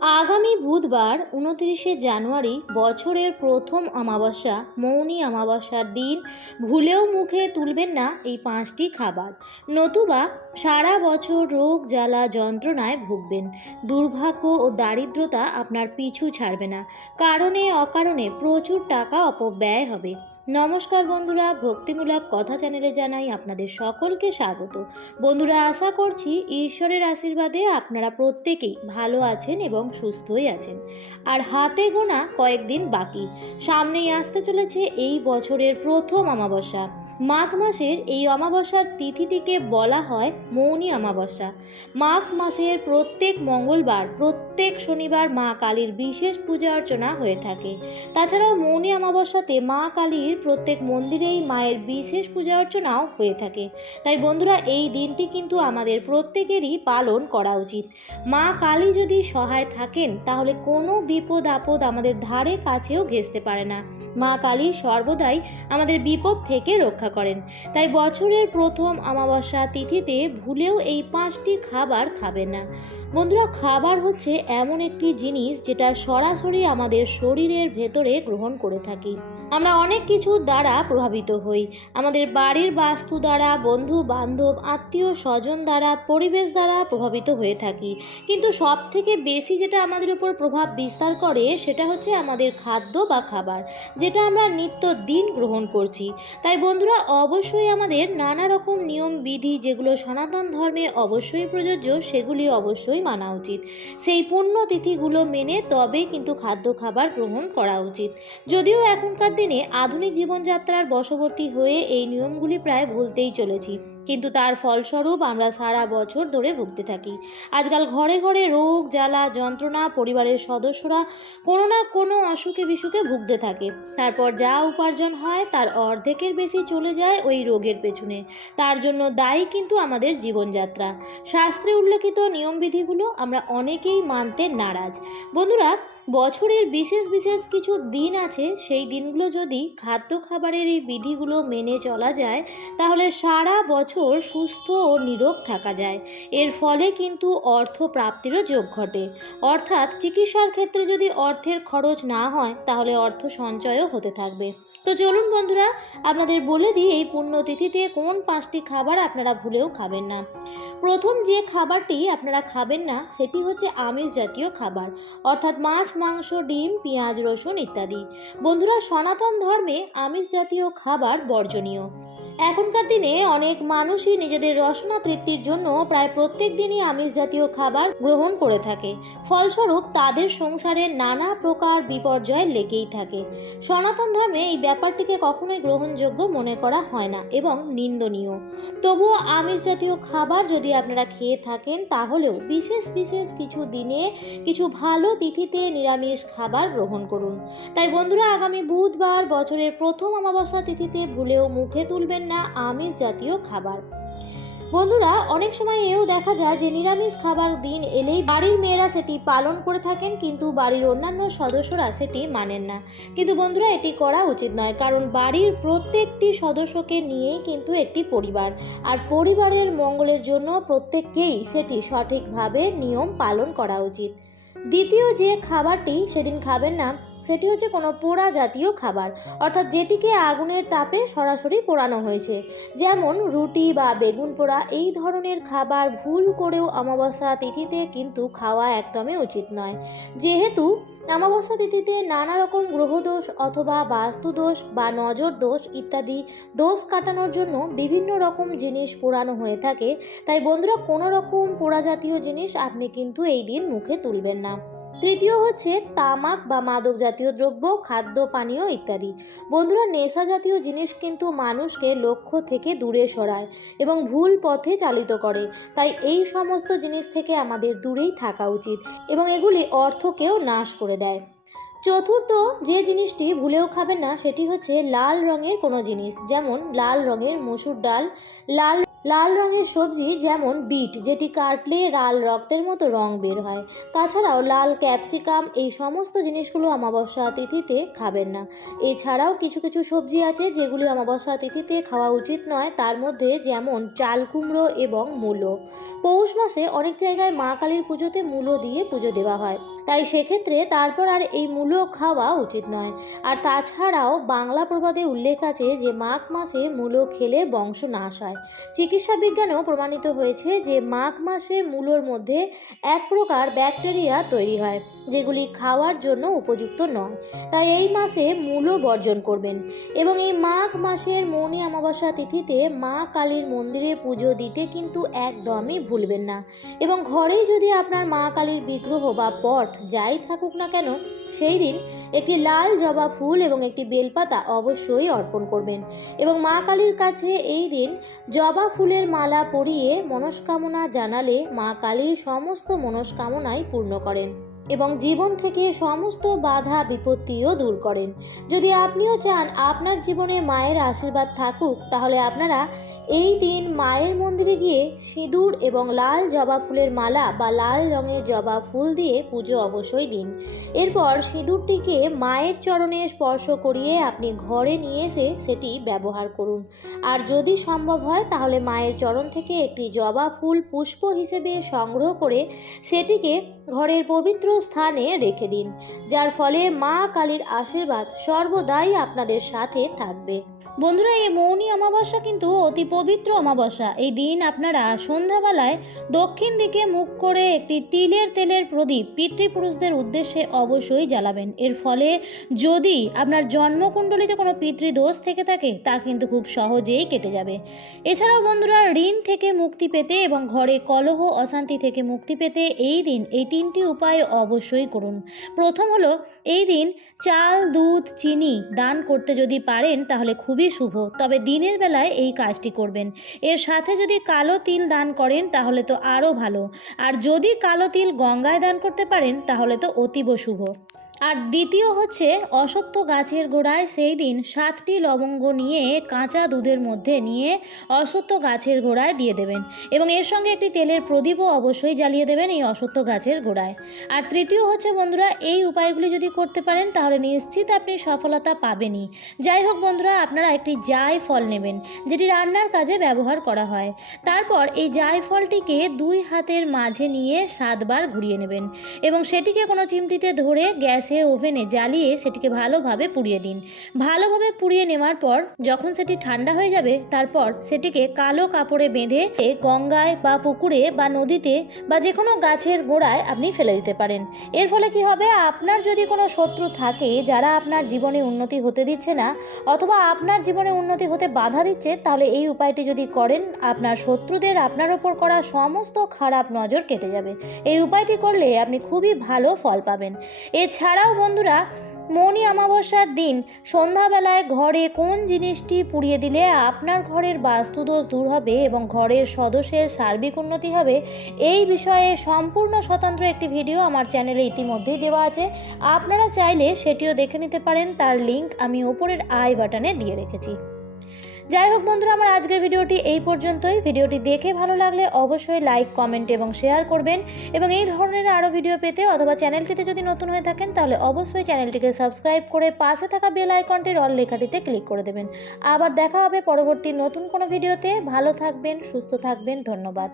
আগামী বুধবার উনত্রিশে জানুয়ারি বছরের প্রথম অমাবস্যা, মৌনী অমাবস্যার দিন। ভুলেও মুখে তুলবেন না এই পাঁচটি খাবার। নতুবা সারা বছর রোগ জ্বালা যন্ত্রণায় ভুগবেন। দুর্ভাগ্য ও দারিদ্রতা আপনার পিছু ছাড়বে না। কারণে অকারণে প্রচুর টাকা অপব্যয় হবে। নমস্কার বন্ধুরা, ভক্তিমূলক কথা চ্যানেলে জানাই আপনাদের সকলকে স্বাগত। বন্ধুরা, আশা করছি ঈশ্বরের আশীর্বাদে আপনারা প্রত্যেকেই ভালো আছেন এবং সুস্থই আছেন। আর হাতে গোনা কয়েকদিন বাকি। সামনেই আসতে চলেছে এই বছরের প্রথম অমাবস্যা। মাঘ মাসের এই অমাবস্যার তিথিটিকে বলা হয় মৌনী অমাবস্যা। মাঘ মাসের প্রত্যেক মঙ্গলবার, প্রত্যেক শনিবার মা কালীর বিশেষ পূজা অর্চনা হয়ে থাকে। তাছাড়াও মৌনী অমাবস্যাতে মা কালীর প্রত্যেক মন্দিরেই মায়ের বিশেষ পূজা অর্চনাও হয়ে থাকে। তাই বন্ধুরা, এই দিনটি কিন্তু আমাদের প্রত্যেকেরই পালন করা উচিত। মা কালী যদি সহায় থাকেন, তাহলে কোনো বিপদ আপদ আমাদের ধারে কাছেও ঘেঁচতে পারে না। মা কালী সর্বদাই আমাদের বিপদ থেকে রক্ষা করেন। তাই বছরের প্রথম অমাবস্যা তিথিতে ভুলেও এই পাঁচটি খাবার খাবেন না। বন্ধুরা, খাবার হচ্ছে এমন একটি জিনিস যেটা সরাসরি আমাদের শরীরের ভেতরে গ্রহণ করে থাকি। আমরা অনেক কিছু দ্বারা প্রভাবিত হই। আমাদের বাড়ির বাস্তু দ্বারা বন্ধু বান্ধব আত্মীয় স্বজন দ্বারা, পরিবেশ দ্বারা প্রভাবিত হয়ে থাকি। কিন্তু সব থেকে বেশি যেটা আমাদের উপর প্রভাব বিস্তার করে, সেটা হচ্ছে আমাদের খাদ্য বা খাবার, যেটা আমরা নিত্য দিন গ্রহণ করছি। তাই বন্ধুরা, অবশ্যই আমাদের নানা রকম নিয়ম, বিধি যেগুলো সনাতন ধর্মে অবশ্যই প্রযোজ্য, সেগুলি অবশ্যই মানা উচিত। সেই পুণ্য তিথিগুলো মেনে তবেই কিন্তু খাদ্য খাবার গ্রহণ করা উচিত। যদিও এখনকার দিনে আধুনিক জীবনযাত্রার বশবর্তী হয়ে এই নিয়মগুলি প্রায় ভুলতেই চলেছি। কিন্তু তার ফলস্বরূপ আমরা সারা বছর ধরে ভুগতে থাকি। আজকাল ঘরে ঘরে রোগ, জ্বালা, যন্ত্রণা, পরিবারের সদস্যরা কোনো না কোনো অসুখে বিসুখে ভুগতে থাকে। তারপর যা উপার্জন হয় তার অর্ধেকের বেশি চলে যায় ওই রোগের পেছনে। তার জন্য দায়ী কিন্তু আমাদের জীবনযাত্রা। শাস্ত্রে উল্লেখিত নিয়মবিধিগুলো আমরা অনেকেই মানতে নারাজ। বন্ধুরা বছরের বিশেষ বিশেষ কিছু দিন আছে, সেই দিনগুলো যদি খাদ্য খাবারের এই বিধিগুলো মেনে চলা যায়, তাহলে সারা বছর সুস্থ ও নিরোগ থাকা যায়। এর ফলে কিন্তু অর্থ প্রাপ্তিরও যোগ ঘটে। অর্থাৎ চিকিৎসার ক্ষেত্রে যদি অর্থের খরচ না হয়, তাহলে অর্থ সঞ্চয়ও হতে থাকবে। তো চলুন বন্ধুরা, আপনাদের বলে দিই এই পুণ্যতিথিতে কোন পাঁচটি খাবার আপনারা ভুলেও খাবেন না। প্রথম যে খাবারটি আপনারা খাবেন না, সেটি হচ্ছে আমিষ জাতীয় খাবার, অর্থাৎ মাছ, মাংস, ডিম, পেঁয়াজ, রসুন ইত্যাদি। বন্ধুরা, সনাতন ধর্মে আমিষ জাতীয় খাবার বর্জনীয়। এখনকার দিনে অনেক মানুষই নিজেদের রসনা তৃপ্তির জন্য প্রায় প্রত্যেক দিনই আমিষ জাতীয় খাবার গ্রহণ করে থাকে। ফলস্বরূপ তাদের সংসারে নানা প্রকার বিপর্যয় লেগেই থাকে। সনাতন ধর্মে এই ব্যাপারটিকে কখনোই গ্রহণযোগ্য মনে করা হয় না এবং নিন্দনীয়। তবুও আমিষ জাতীয় খাবার যদি আপনারা খেয়ে থাকেন, তাহলেও বিশেষ বিশেষ কিছু দিনে কিছু ভালো তিথিতে নিরামিষ খাবার গ্রহণ করুন। তাই বন্ধুরা, আগামী বুধবার বছরের প্রথম অমাবস্যা তিথিতে ভুলেও মুখে তুলবেন না আমিষ জাতীয় খাবার। বন্ধুরা, অনেক সময় এও দেখা যায় যে নিরামিষ খাবার দিন এলেই বাড়ির মেয়েরা সেটি পালন করে থাকেন কিন্তু বাড়ির অন্যান্য সদস্যরা সেটি মানেন না। কিন্তু বন্ধুরা, এটি করা উচিত নয় কারণ বাড়ির প্রত্যেকটি সদস্যকে নিয়েই কিন্তু একটি পরিবার আর পরিবারের মঙ্গলের জন্য প্রত্যেককেই সেটি সঠিকভাবে নিয়ম পালন করা উচিত। দ্বিতীয় যে খাবারটি সেদিন খাবেন না সেটি হচ্ছে কোনো পোড়া জাতীয় খাবার, অর্থাৎ যেটিকে আগুনের তাপে সরাসরি পোড়ানো হয়েছে। যেমন রুটি বা বেগুন পোড়া, এই ধরনের খাবার ভুল করেও অমাবস্যা তিথিতে কিন্তু খাওয়া একদমই উচিত নয়। যেহেতু অমাবস্যা তিথিতে নানা রকম গ্রহদোষ অথবা বাস্তুদোষ বা নজর দোষ ইত্যাদি দোষ কাটানোর জন্য বিভিন্ন রকম জিনিস পোড়ানো হয়ে থাকে, তাই বন্ধুরা কোনো রকম পোড়া জাতীয় জিনিস আপনি কিন্তু এই দিন মুখে তুলবেন না। তৃতীয় হচ্ছে তামাক বা মাদক জাতীয় দ্রব্য, খাদ্য, পানীয় ইত্যাদি। বন্ধুরা, নেশা জাতীয় জিনিস কিন্তু মানুষকে লক্ষ্য থেকে দূরে সরায় এবং ভুল পথে চালিত করে। তাই এই সমস্ত জিনিস থেকে আমাদের দূরেই থাকা উচিত এবং এগুলি অর্থকেও নাশ করে দেয়। চতুর্থ, যে জিনিসটি ভুলেও খাবেন না, সেটি হচ্ছে লাল রঙের কোনো জিনিস, যেমন লাল রঙের মসুর ডাল, লাল লাল রঙের সবজি যেমন বিট, যেটি কাটলে লাল রক্তের মতো রং বের হয়। তাছাড়াও লাল ক্যাপসিকাম, এই সমস্ত জিনিসগুলো অমাবস্যা তিথিতে খাবেন না। এছাড়াও কিছু কিছু সবজি আছে যেগুলি অমাবস্যা তিথিতে খাওয়া উচিত নয়, তার মধ্যে যেমন চাল কুমড়ো এবং মূলো। পৌষ মাসে অনেক জায়গায় মা কালীর পুজোতে মূলো দিয়ে পুজো দেওয়া হয়। তাই সেক্ষেত্রে তারপর আর এই মূলো খাওয়া উচিত নয়। আর তাছাড়াও বাংলা প্রবাদে উল্লেখ আছে যে মাঘ মাসে মূলো খেলে বংশ নাশ হয়। চিকিৎসা বিজ্ঞানেও প্রমাণিত হয়েছে যে মাঘ মাসে মূলোর মধ্যে এক প্রকার ব্যাকটেরিয়া তৈরি হয়, যেগুলি খাওয়ার জন্য উপযুক্ত নয়। তাই এই মাসে মূলো বর্জন করবেন এবং এই মাঘ মাসের মৌনী অমাবস্যা তিথিতে মা কালীর মন্দিরে পুজো দিতে কিন্তু একদমই ভুলবেন না এবং ঘরেই যদি আপনার মা কালীর বিগ্রহ বা পট যাই থাকুক না কেন, সেই দিন একটি লাল জবা ফুল এবং একটি বেলপাতা অবশ্যই অর্পণ করবেন এবং মা কালীর কাছে এই দিন জবা ফুলের মালা পরিয়ে মনস্কামনা জানালে মা কালী সমস্ত মনস্কামনাই পূর্ণ করেন এবং জীবন থেকে সমস্ত বাধা বিপত্তিও দূর করেন। যদি আপনিও চান আপনার জীবনে মায়ের আশীর্বাদ থাকুক, তাহলে আপনারা এই দিন মায়ের মন্দিরে গিয়ে সিঁদুর এবং লাল জবা ফুলের মালা বা লাল রঙের জবা ফুল দিয়ে পুজো অবশ্যই দিন। এরপর সিঁদুরটিকে মায়ের চরণে স্পর্শ করিয়ে আপনি ঘরে নিয়ে এসে সেটি ব্যবহার করুন। আর যদি সম্ভব হয়, তাহলে মায়ের চরণ থেকে একটি জবা ফুল পুষ্প হিসেবে সংগ্রহ করে সেটিকে ঘরের পবিত্র স্থানে রেখে দিন, যার ফলে মা কালীর আশীর্বাদ সর্বদাই আপনাদের সাথে থাকবে। বন্ধুরা, এই মৌনী অমাবস্যা কিন্তু অতি পবিত্র অমাবস্যা। এই দিন আপনারা সন্ধ্যাবেলায় দক্ষিণ দিকে মুখ করে একটি তিলের তেলের প্রদীপ পিতৃপুরুষদের উদ্দেশ্যে অবশ্যই জ্বালাবেন। এর ফলে যদি আপনার জন্মকুণ্ডলিতে কোনো পিতৃদোষ থেকে থাকে, তা কিন্তু খুব সহজেই কেটে যাবে। এছাড়াও বন্ধুরা, ঋণ থেকে মুক্তি পেতে এবং ঘরে কলহ, অশান্তি থেকে মুক্তি পেতে এই দিন এই তিনটি উপায় অবশ্যই করুন। প্রথম হলো, এই দিন চাল, দুধ, চিনি দান করতে যদি পারেন, তাহলে খুবই শুভ, তবে দিনের বেলায় এই কাজটি করবেন। এর সাথে যদি কালো তিল দান করেন, তাহলে তো আরও ভালো। আর যদি কালো তিল গঙ্গায় দান করতে পারেন, তাহলে তো অতীব শুভ। আর দ্বিতীয় হচ্ছে অসত্য গাছের গোড়ায় সেই দিন সাতটি লবঙ্গ নিয়ে কাঁচা দুধের মধ্যে নিয়ে অসত্য গাছের গোড়ায় দিয়ে দেবেন এবং এর সঙ্গে একটি তেলের প্রদীপও অবশ্যই জ্বালিয়ে দেবেন এই অসত্য গাছের গোড়ায়। আর তৃতীয় হচ্ছে বন্ধুরা, এই উপায়গুলি যদি করতে পারেন তাহলে নিশ্চিত আপনি সফলতা পাবেনই। যাই হোক বন্ধুরা, আপনারা একটি জাই ফল নেবেন, যেটি রান্নার কাজে ব্যবহার করা হয়। তারপর এই জাই ফলটিকে দুই হাতের মাঝে নিয়ে সাতবার ঘুরিয়ে নেবেন এবং সেটিকে কোনো চিমটিতে ধরে গ্যাসে ওভেনে জ্বালিয়ে সেটিকে ভালোভাবে পুড়িয়ে দিন। ভালোভাবে পুড়িয়ে নেওয়ার পর যখন সেটি ঠান্ডা হয়ে যাবে, তারপর সেটিকে কালো কাপড়ে বেঁধে গঙ্গায় বা পুকুরে বা নদীতে বা যে কোনো গাছের গোড়ায় আপনি ফেলে দিতে পারেন। এর ফলে কি হবে? আপনার যদি কোনো শত্রু থাকে যারা আপনার জীবনে উন্নতি হতে দিচ্ছে না অথবা আপনার জীবনে উন্নতি হতে বাধা দিচ্ছে, তাহলে এই উপায়টি যদি করেন, আপনার শত্রুদের আপনার ওপর করা সমস্ত খারাপ নজর কেটে যাবে। এই উপায়টি করলে আপনি খুবই ভালো ফল পাবেন। এছাড়াও বন্ধুরা, মণি অমাবস্যার দিন সন্ধ্যাবেলায় ঘরে কোন জিনিসটি পুড়িয়ে দিলে আপনার ঘরের বাস্তুদোষ দূর হবে এবং ঘরের সদস্যের সার্বিক উন্নতি হবে? এই বিষয়ে সম্পূর্ণ স্বতন্ত্র একটি ভিডিও আমার চ্যানেলে ইতিমধ্যেই দেওয়া আছে। আপনারা চাইলে সেটিও দেখে নিতে পারেন, তার লিংক আমি ওপরের আই বাটনে দিয়ে রেখেছি। যাই হোক বন্ধুরা, আমার আজকের ভিডিওটি এই পর্যন্তই। ভিডিওটি দেখে ভালো লাগলে অবশ্যই লাইক কমেন্ট এবং শেয়ার করবেন এবং এই ধরনের আরও ভিডিও পেতে অথবা চ্যানেলটিতে যদি নতুন হয়ে থাকেন, তাহলে অবশ্যই চ্যানেলটিকে সাবস্ক্রাইব করে পাশে থাকা বেল আইকনটির অল লেখাটিতে ক্লিক করে দেবেন। আবার দেখা হবে পরবর্তী নতুন কোনো ভিডিওতে ভালো থাকবেন, সুস্থ থাকবেন, ধন্যবাদ।